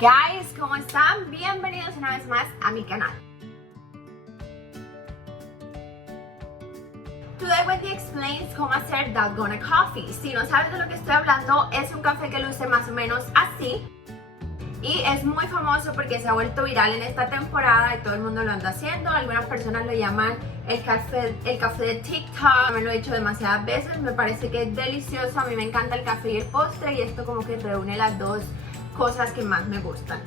Guys, ¿cómo están? Bienvenidos una vez más a mi canal. Today Wendy explains cómo hacer Dalgona Coffee. Si no sabes de lo que estoy hablando, es un café que luce más o menos así. Y es muy famoso porque se ha vuelto viral en esta temporada y todo el mundo lo anda haciendo. Algunas personas lo llaman el café de TikTok. Me lo he hecho demasiadas veces, me parece que es delicioso. A mí me encanta el café y el postre y esto como que reúne las dos cosas que más me gustan.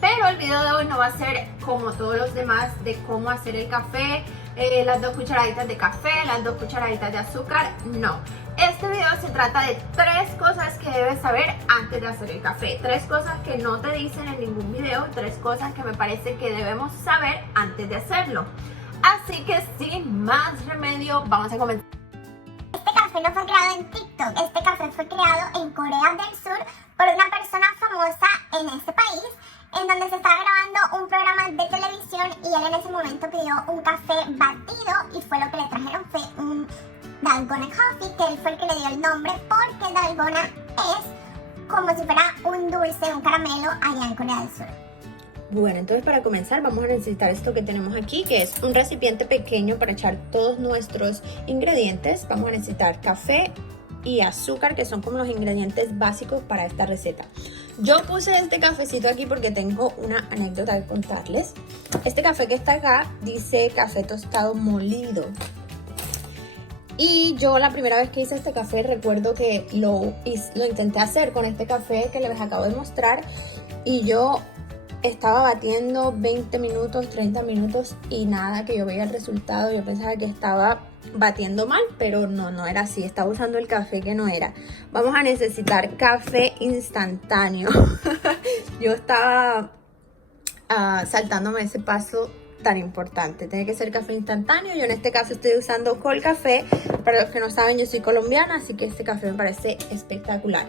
Pero el video de hoy no va a ser como todos los demás de cómo hacer el café, las 2 cucharaditas de café, las 2 cucharaditas de azúcar, no. Este video se trata de 3 cosas que debes saber antes de hacer el café. 3 cosas que no te dicen en ningún video, 3 cosas que me parece que debemos saber antes de hacerlo. Así que sin más remedio, vamos a comenzar. Este café no fue creado en TikTok, este café fue creado en Corea del Sur por una persona famosa en este país, en donde se estaba grabando un programa de televisión y él en ese momento pidió un café batido y fue lo que le trajeron, fue un Dalgona Coffee, que él fue el que le dio el nombre porque Dalgona es como si fuera un dulce, un caramelo allá en Corea del Sur. Bueno, entonces para comenzar vamos a necesitar esto que tenemos aquí, que es un recipiente pequeño para echar todos nuestros ingredientes. Vamos a necesitar café y azúcar, que son como los ingredientes básicos para esta receta. Yo puse este cafecito aquí porque tengo una anécdota que contarles. Este café que está acá dice café tostado molido. Y yo la primera vez que hice este café recuerdo que lo intenté hacer con este café que les acabo de mostrar y yo estaba batiendo 20 minutos, 30 minutos y nada, que yo veía el resultado. Yo pensaba que estaba batiendo mal, pero no era así. Estaba usando el café que no era. Vamos a necesitar café instantáneo. Yo estaba saltándome ese paso tan importante. Tiene que ser café instantáneo. Yo en este caso estoy usando Colcafé. Para los que no saben, yo soy colombiana, así que este café me parece espectacular.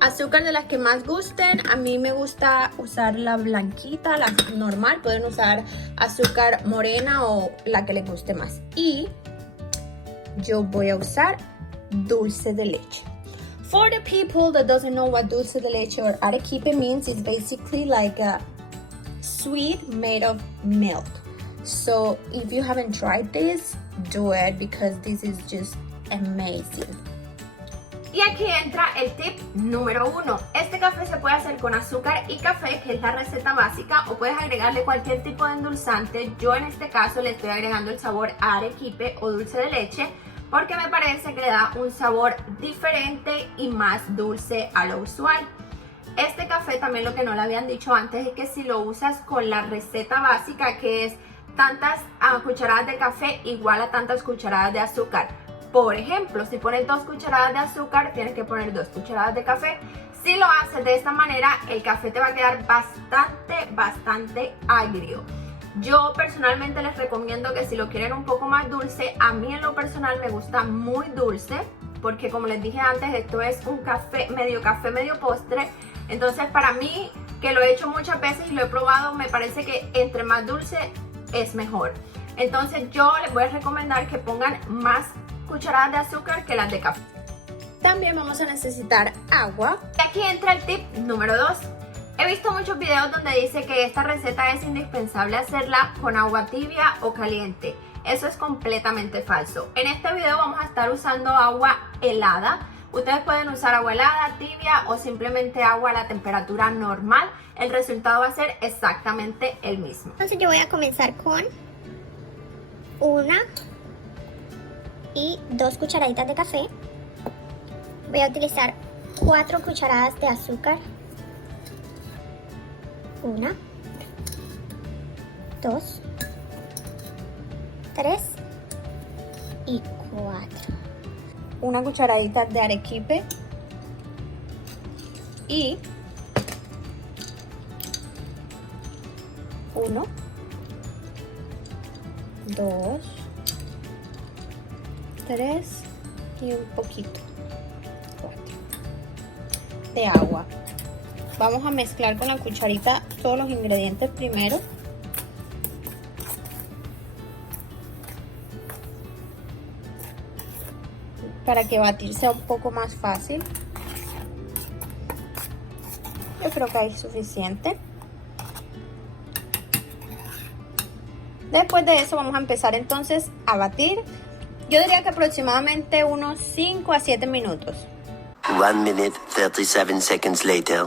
Azúcar de las que más gusten. A mí me gusta usar la blanquita, la normal. Pueden usar azúcar morena o la que les guste más. Y yo voy a usar dulce de leche. For the people that doesn't know what dulce de leche or arequipe means, it's basically like a sweet made of milk. So if you haven't tried this, do it because this is just amazing. Y aquí entra el tip número 1. Este café se puede hacer con azúcar y café, que es la receta básica, o puedes agregarle cualquier tipo de endulzante. Yo en este caso le estoy agregando el sabor a arequipe o dulce de leche porque me parece que le da un sabor diferente y más dulce a lo usual. Este café también, lo que no le habían dicho antes, es que si lo usas con la receta básica, que es tantas cucharadas de café igual a tantas cucharadas de azúcar. Por ejemplo, si pones 2 cucharadas de azúcar, tienes que poner 2 cucharadas de café. Si lo haces de esta manera, el café te va a quedar bastante agrio. Yo personalmente les recomiendo que si lo quieren un poco más dulce, a mí en lo personal me gusta muy dulce, porque como les dije antes, esto es un café medio postre. Entonces para mí, que lo he hecho muchas veces y lo he probado, me parece que entre más dulce es mejor. Entonces yo les voy a recomendar que pongan más cucharadas de azúcar que las de café. También vamos a necesitar agua. Y aquí entra el tip número 2. He visto muchos videos donde dice que esta receta es indispensable hacerla con agua tibia o caliente. Eso es completamente falso. En este video vamos a estar usando agua helada. Ustedes pueden usar agua helada, tibia o simplemente agua a la temperatura normal. El resultado va a ser exactamente el mismo. Entonces yo voy a comenzar con 1 y 2 cucharaditas de café. Voy a utilizar 4 cucharadas de azúcar. 1, 2, 3 y 4. Una cucharadita de arequipe y 1, 2, 3 y un poquito, 4 de agua. Vamos a mezclar con la cucharita todos los ingredientes primero. para que batir sea un poco más fácil. creo que hay suficiente. Después de eso vamos a empezar entonces a batir. Yo diría que aproximadamente unos 5 a 7 minutos. 1 minute, 37 seconds later.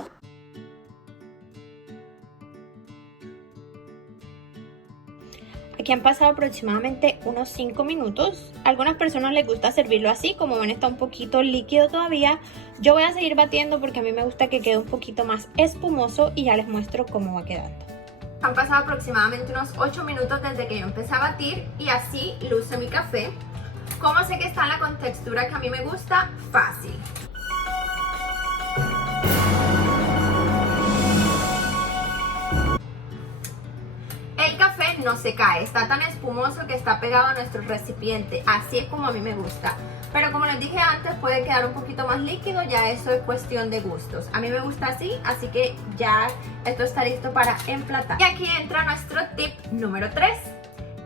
Aquí han pasado aproximadamente unos 5 minutos. A algunas personas les gusta servirlo así, como ven está un poquito líquido todavía. Yo voy a seguir batiendo porque a mí me gusta que quede un poquito más espumoso y ya les muestro cómo va quedando. Han pasado aproximadamente unos 8 minutos desde que yo empecé a batir y así luce mi café. ¿Cómo sé que está en la contextura que a mí me gusta? Fácil. El café no se cae, está tan espumoso que está pegado a nuestro recipiente. Así es como a mí me gusta. Pero como les dije antes, puede quedar un poquito más líquido, ya eso es cuestión de gustos. A mí me gusta así que ya esto está listo para emplatar. Y aquí entra nuestro tip número 3.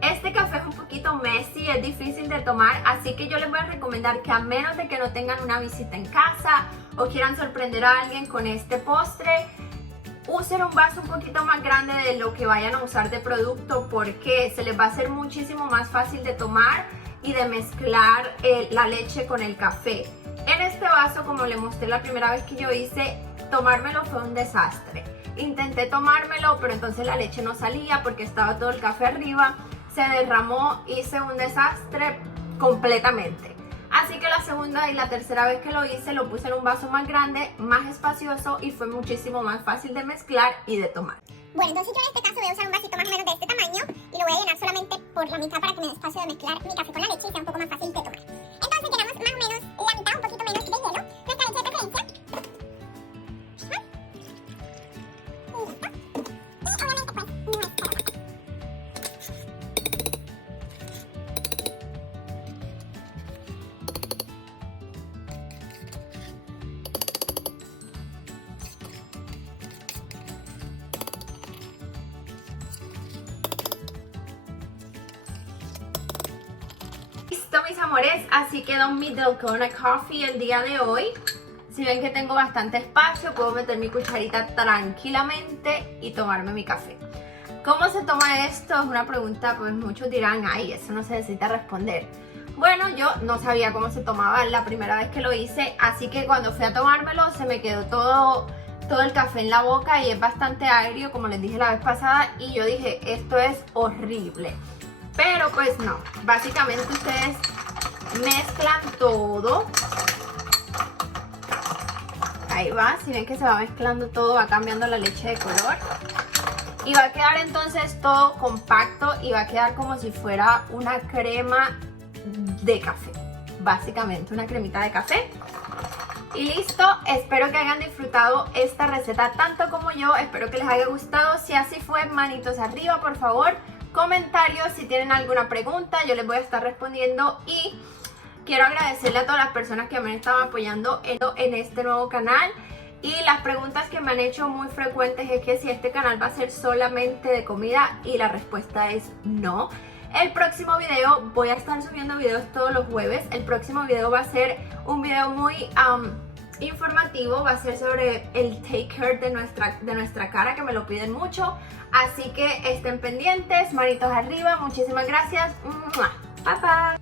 Este café es un poquito messy, es difícil de tomar, así que yo les voy a recomendar que a menos de que no tengan una visita en casa o quieran sorprender a alguien con este postre, usen un vaso un poquito más grande de lo que vayan a usar de producto porque se les va a hacer muchísimo más fácil de tomar y de mezclar la leche con el café. En este vaso, como les mostré la primera vez que yo hice, tomármelo fue un desastre. Intenté tomármelo, pero entonces la leche no salía porque estaba todo el café arriba, se derramó, hice un desastre completamente. Así que la segunda y la tercera vez que lo hice lo puse en un vaso más grande, más espacioso y fue muchísimo más fácil de mezclar y de tomar. Bueno, entonces yo en este caso voy a usar un vasito más o menos de este tamaño y lo voy a llenar solamente por la mitad para que me dé espacio de mezclar mi café con la leche y sea un poco más fácil de tomar. Entonces llenamos más o menos la mitad, un poquito menos de hielo, nuestra leche de preferencia. Y listo. Y obviamente pues nuestra leche. Listo, mis amores, así quedó mi Delgona Coffee el día de hoy. Si ven que tengo bastante espacio, puedo meter mi cucharita tranquilamente y tomarme mi café. ¿Cómo se toma esto? Es una pregunta, pues muchos dirán, ay, eso no se necesita responder. Bueno, yo no sabía cómo se tomaba la primera vez que lo hice, así que cuando fui a tomármelo se me quedó todo el café en la boca y es bastante agrio, como les dije la vez pasada, y yo dije, esto es horrible. Pero pues no, básicamente ustedes mezclan todo. Ahí va, si ven que se va mezclando todo, va cambiando la leche de color. Y va a quedar entonces todo compacto y va a quedar como si fuera una crema de café. Básicamente una cremita de café. Y listo, espero que hayan disfrutado esta receta tanto como yo. Espero que les haya gustado. Si así fue, manitos arriba, por favor. Comentarios si tienen alguna pregunta, yo les voy a estar respondiendo y quiero agradecerle a todas las personas que me han estado apoyando en este nuevo canal. Y las preguntas que me han hecho muy frecuentes es que si este canal va a ser solamente de comida y la respuesta es no. El próximo video, voy a estar subiendo videos todos los jueves. El próximo video va a ser un video muy informativo, va a ser sobre el take care de nuestra cara, que me lo piden mucho. Así que estén pendientes, manitos arriba, muchísimas gracias. Bye bye.